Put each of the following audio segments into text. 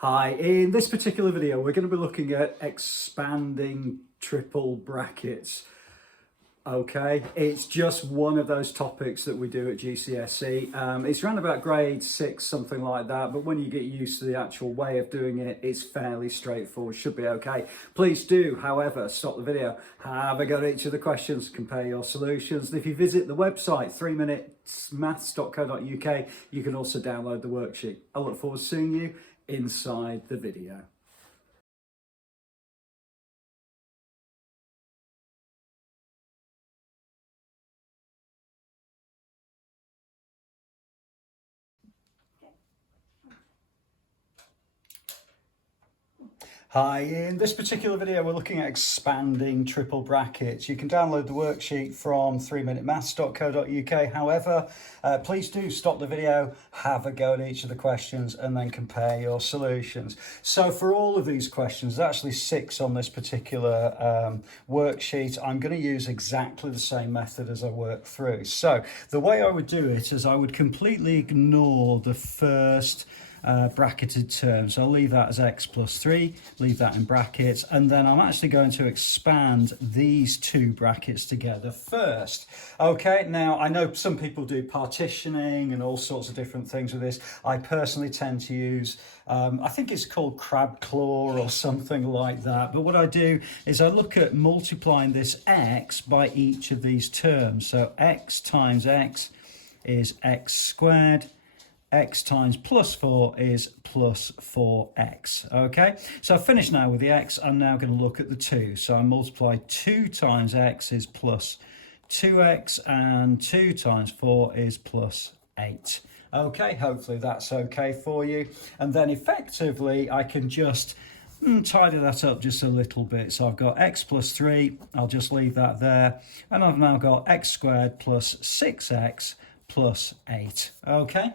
Hi, in this particular video we're going to be looking at expanding triple brackets. Okay, it's just one of those topics that we do at GCSE. It's around about grade 6, something like that, but when you get used to the actual way of doing it, it's fairly straightforward, should be okay. Please do, however, stop the video, have a go at each of the questions, compare your solutions. And if you visit the website 3minutesmaths.co.uk, you can also download the worksheet. I look forward to seeing you inside the video. Hi, in this particular video we're looking at expanding triple brackets. You can download the worksheet from 3minutesmaths.co.uk. However, please do stop the video, have a go at each of the questions and then compare your solutions. So for all of these questions, there's actually 6 on this particular worksheet. I'm going to use exactly the same method as I work through. So the way I would do it is I would completely ignore the first bracketed term. So I'll leave that as x plus 3, leave that in brackets, and then I'm actually going to expand these two brackets together first. Okay, now I know some people do partitioning and all sorts of different things with this. I personally tend to use, I think it's called crab claw or something like that, but what I do is I look at multiplying this x by each of these terms. So x times x is x squared, x times plus 4 is plus 4x. Okay, so I've finished now with the x. I'm now going to look at the 2. So I multiply 2 times x is plus 2x, and 2 times 4 is plus 8. Okay, hopefully that's okay for you. And then effectively I can just tidy that up just a little bit. So I've got x plus 3, I'll just leave that there, and I've now got x squared plus 6x plus 8. Okay.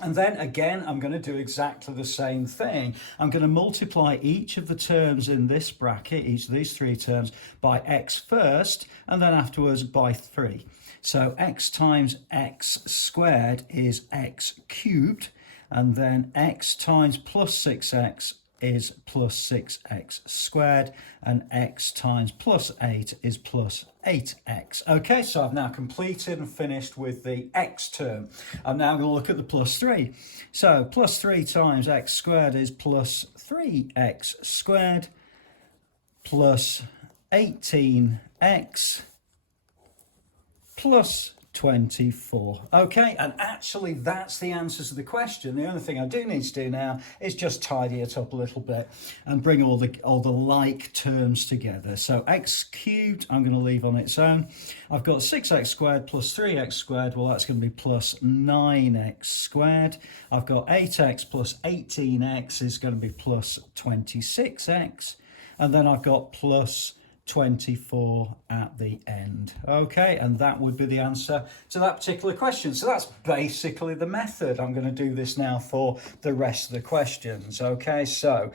And then again, I'm going to do exactly the same thing. I'm going to multiply each of the terms in this bracket, each of these 3 terms, by x first, and then afterwards by 3. So x times x squared is x cubed, and then x times plus 6x is plus 6x squared, and x times plus 8 is plus 8x. Okay, so I've now completed and finished with the x term. I'm now going to look at the plus 3. So plus 3 times x squared is plus 3x squared plus 18x plus 24. Okay, and actually that's the answer to the question. The only thing I do need to do now is just tidy it up a little bit and bring all the like terms together. So x cubed I'm going to leave on its own. I've got 6x squared plus 3x squared. Well, that's going to be plus 9x squared. I've got 8x plus 18x is going to be plus 26x, and then I've got plus 24 at the end. Okay, and that would be the answer to that particular question. So that's basically the method. I'm going to do this now for the rest of the questions. Okay, so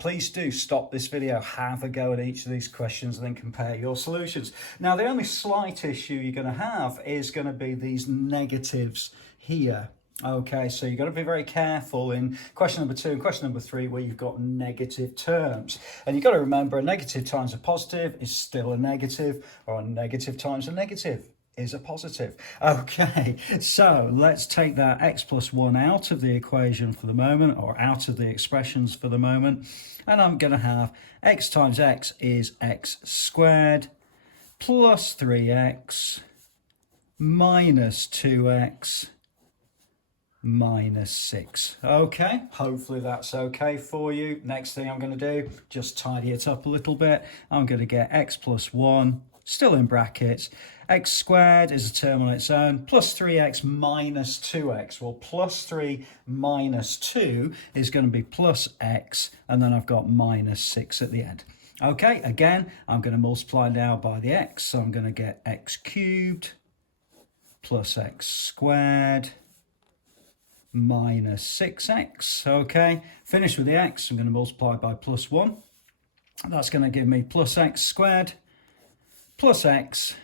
please do stop this video, have a go at each of these questions and then compare your solutions. Now the only slight issue you're going to have is going to be these negatives here. Okay, so you've got to be very careful in question number 2 and question number 3 where you've got negative terms. And you've got to remember a negative times a positive is still a negative, or a negative times a negative is a positive. Okay, so let's take that x plus 1 out of the equation for the moment, or out of the expressions for the moment. And I'm going to have x times x is x squared plus 3x minus 2x minus 6. Okay, hopefully that's okay for you. Next thing I'm going to do, just tidy it up a little bit. I'm going to get x plus 1, still in brackets. X squared is a term on its own, plus 3x minus 2x. Well, plus 3 minus 2 is going to be plus x, and then I've got minus 6 at the end. Okay, again, I'm going to multiply now by the x, so I'm going to get x cubed plus x squared minus 6x. Okay, finish with the x. I'm going to multiply by plus 1. That's going to give me plus x squared plus x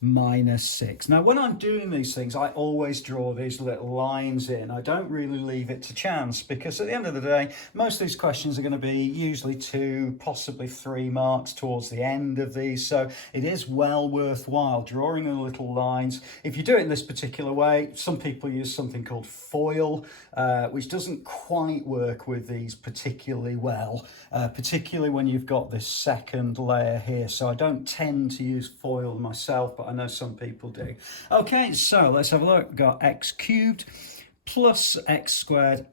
minus 6. Now, when I'm doing these things, I always draw these little lines in. I don't really leave it to chance, because at the end of the day, most of these questions are going to be usually 2, possibly 3 marks towards the end of these. So it is well worthwhile drawing the little lines. If you do it in this particular way, some people use something called foil, which doesn't quite work with these particularly well, particularly when you've got this second layer here. So I don't tend to use foil myself, but I know some people do. Okay, so let's have a look. We've got x cubed plus x squared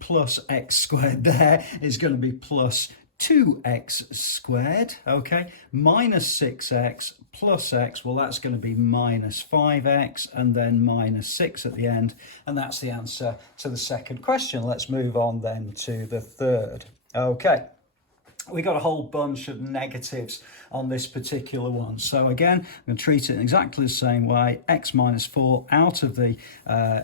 plus x squared there is going to be plus 2x squared, okay, minus 6x plus x, well, that's going to be minus 5x, and then minus 6 at the end, and that's the answer to the second question. Let's move on then to the third. Okay, we got a whole bunch of negatives on this particular one. So again, I'm going to treat it in exactly the same way. X minus 4 out of the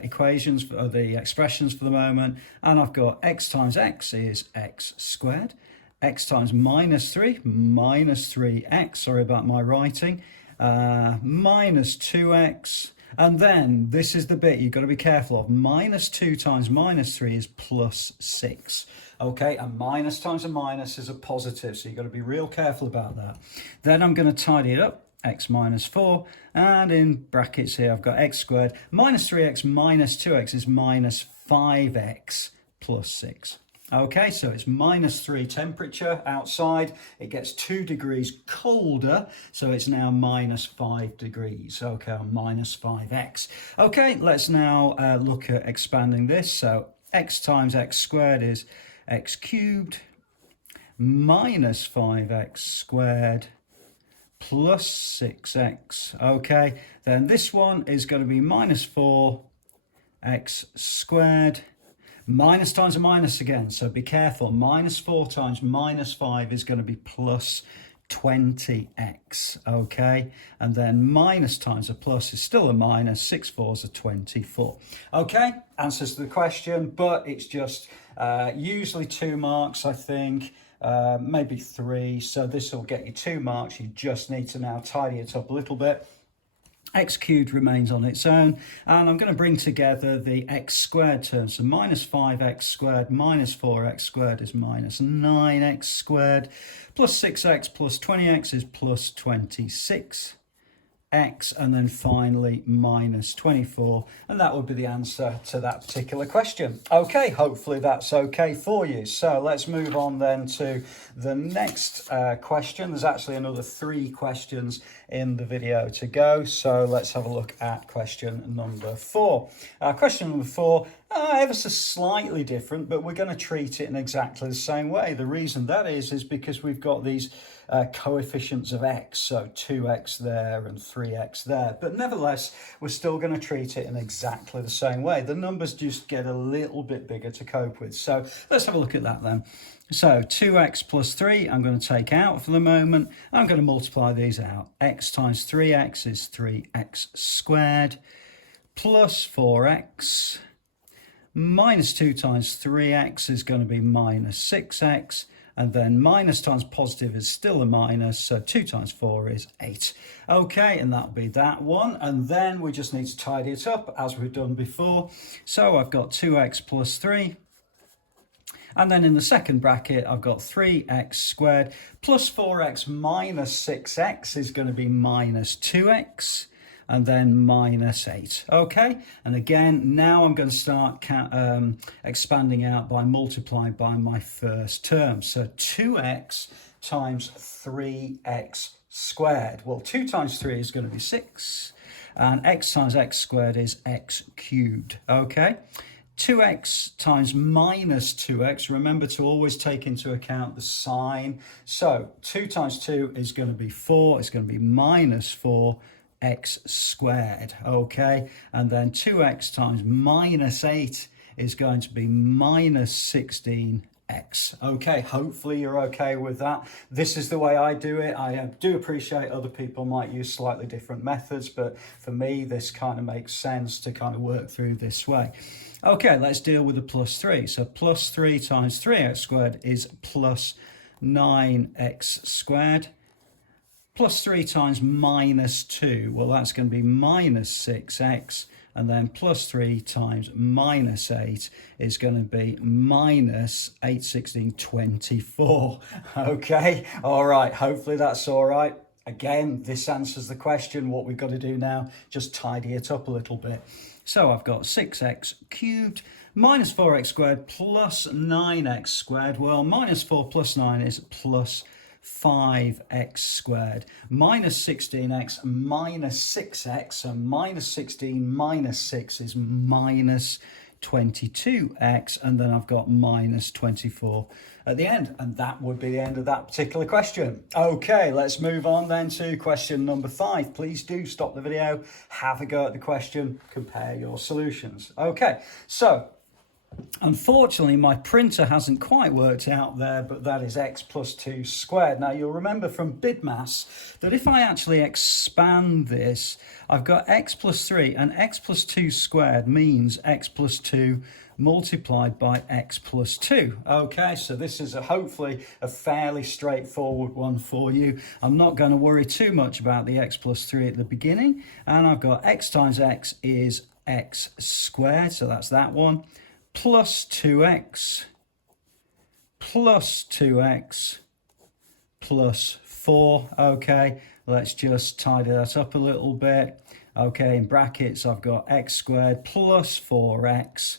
equations, or the expressions for the moment. And I've got x times x is x squared. X times minus 3, minus 3x, sorry about my writing, minus 2x. And then this is the bit you've got to be careful of. Minus 2 times minus 3 is plus 6. Okay, and minus times a minus is a positive, so you've got to be real careful about that. Then I'm going to tidy it up. X minus 4, and in brackets here I've got x squared. Minus 3x minus 2x is minus 5x plus 6. Okay, so it's minus 3 temperature outside. It gets 2 degrees colder, so it's now minus 5 degrees. Okay, minus 5x. Okay, let's now look at expanding this. So x times x squared is x cubed minus 5x squared plus 6x. Okay, then this one is going to be minus 4x squared. Minus times a minus again, so be careful. Minus 4 times minus 5 is going to be plus 20x, okay? And then minus times a plus is still a minus. 6 fours are 24. Okay, answers to the question, but it's just usually 2 marks, I think. Maybe 3, so this will get you 2 marks. You just need to now tidy it up a little bit. X cubed remains on its own, and I'm going to bring together the x squared terms. So minus 5x squared minus 4x squared is minus 9x squared, plus 6x plus 20x is plus 26x, and then finally minus 24, and that would be the answer to that particular question. Okay, hopefully that's okay for you. So let's move on then to the next question. There's actually another 3 questions in the video to go, so let's have a look at question number 4. Question number 4, ever so slightly different, but we're going to treat it in exactly the same way. The reason that is because we've got these coefficients of x, so 2x there and 3x there, but nevertheless we're still going to treat it in exactly the same way. The numbers just get a little bit bigger to cope with, so let's have a look at that then. So 2x plus 3 I'm going to take out for the moment. I'm going to multiply these out. X times 3x is 3x squared plus 4x minus 2 times 3x is going to be minus 6x, and then minus times positive is still a minus, so 2 times 4 is 8. Okay, and that'll be that one, and then we just need to tidy it up as we've done before. So I've got 2x plus 3, and then in the second bracket I've got 3x squared plus 4x minus 6x is going to be minus 2x, and then minus 8. Okay, and again now I'm going to start expanding out by multiplying by my first term. So 2x times 3x squared. Well, 2 times 3 is going to be 6, and x times x squared is x cubed. Okay, 2x times minus 2x, remember to always take into account the sign. So 2 times 2 is going to be 4, it's going to be minus 4x squared, okay, and then 2x times minus 8 is going to be minus 16x. Okay, hopefully you're okay with that. This is the way I do it. I do appreciate other people might use slightly different methods, but for me this kind of makes sense to kind of work through this way. Okay, let's deal with the plus 3. So plus 3 times 3x squared is plus 9x squared. plus 3 times minus 2, well, that's going to be minus 6x, and then plus 3 times minus 8 is going to be minus 8, 16, 24. Okay, all right, hopefully that's all right. Again, this answers the question. What we've got to do now, just tidy it up a little bit. So I've got 6x cubed minus 4x squared plus 9x squared. Well, minus 4 plus 9 is plus 5x squared. Minus 16x minus 6x, and minus 16 minus 6 is minus 22x, and then I've got minus 24 at the end, and that would be the end of that particular question. Okay, let's move on then to question number 5. Please do stop the video, have a go at the question, compare your solutions. Okay, so unfortunately, my printer hasn't quite worked out there, but that is x plus 2 squared. Now, you'll remember from BidMaths that if I actually expand this, I've got x plus 3, and x plus 2 squared means x plus 2 multiplied by x plus 2. Okay, so this is hopefully a fairly straightforward one for you. I'm not going to worry too much about the x plus 3 at the beginning, and I've got x times x is x squared, so that's that one, plus 2x plus 2x plus 4. Okay, let's just tidy that up a little bit. Okay, in brackets I've got x squared plus 4x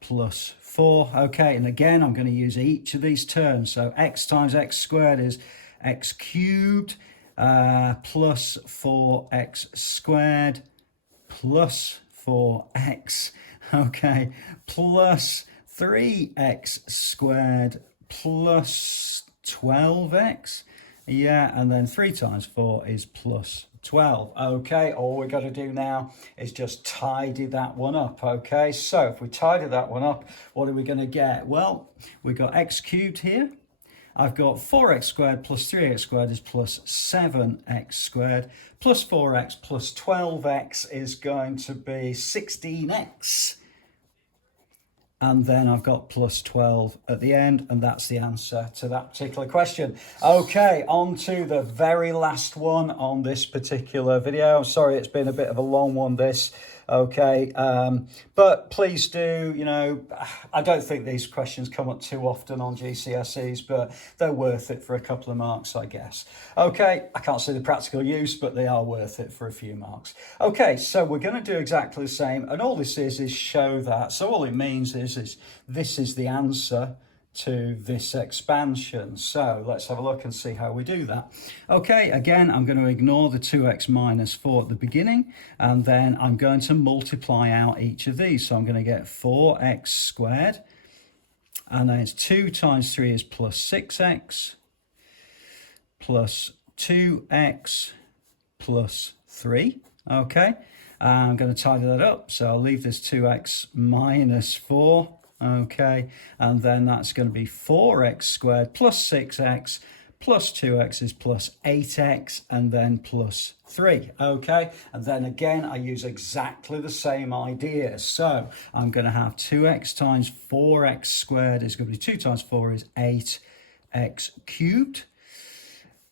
plus 4. Okay, and again I'm going to use each of these terms. So x times x squared is x cubed plus 4x squared plus 4x, okay, plus 3x squared plus 12x, yeah, and then 3 times 4 is plus 12. Okay, all we've got to do now is just tidy that one up. Okay, so if we tidy that one up, what are we going to get? Well, we've got x cubed here. I've got 4x squared plus 3x squared is plus 7x squared, plus 4x plus 12x is going to be 16x. And then I've got plus 12 at the end, and that's the answer to that particular question. Okay, on to the very last one on this particular video. I'm sorry, it's been a bit of a long one, this. Okay, but please do, you know, I don't think these questions come up too often on GCSEs, but they're worth it for a couple of marks, I guess. Okay, I can't see the practical use, but they are worth it for a few marks. Okay, so we're going to do exactly the same, and all this is show that. So all it means is this is the answer to this expansion. So let's have a look and see how we do that. Okay, again, I'm going to ignore the 2x minus 4 at the beginning, and then I'm going to multiply out each of these. So I'm going to get 4x squared, and then it's 2 times 3 is plus 6x, plus 2x plus 3. Okay, I'm going to tidy that up. So I'll leave this 2x minus 4. Okay, and then that's going to be 4x squared plus 6x plus 2x is plus 8x, and then plus 3. Okay, and then again I use exactly the same idea. So I'm going to have 2x times 4x squared is going to be 2 times 4 is 8x cubed.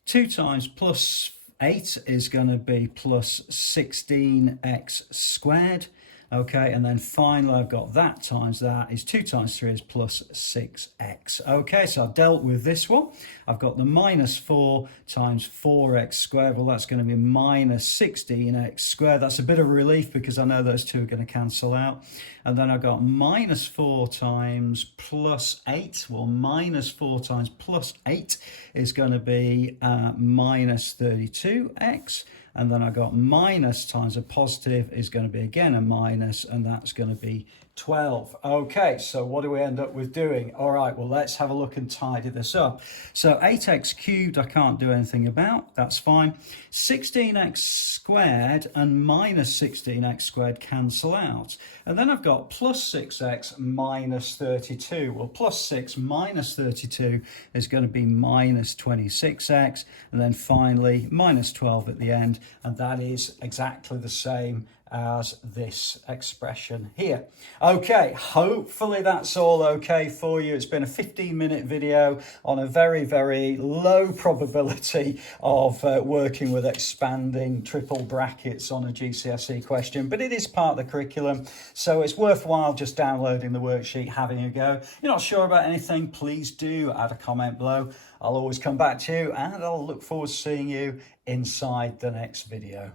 2 times plus 8 is going to be plus 16x squared. Okay, and then finally I've got that times that is 2 times 3 is plus 6x. Okay, so I've dealt with this one. I've got the minus 4 times 4x squared. Well, that's going to be minus 16x squared. That's a bit of relief because I know those two are going to cancel out. And then I've got minus 4 times plus 8. Well, minus 4 times plus 8 is going to be minus 32x. And then I got minus times a positive is going to be again a minus, and that's going to be 12. Okay, so what do we end up with doing? All right, well, let's have a look and tidy this up. So 8x cubed, I can't do anything about. That's fine. 16x squared and minus 16x squared cancel out. And then I've got plus 6x minus 32. Well, plus 6 minus 32 is going to be minus 26x. And then finally, minus 12 at the end. And that is exactly the same as this expression here. Okay, hopefully that's all okay for you. It's been a 15-minute video on a very, very low probability of working with expanding triple brackets on a GCSE question, but it is part of the curriculum, so it's worthwhile just downloading the worksheet, having a go. If you're not sure about anything, please do add a comment below. I'll always come back to you, and I'll look forward to seeing you inside the next video.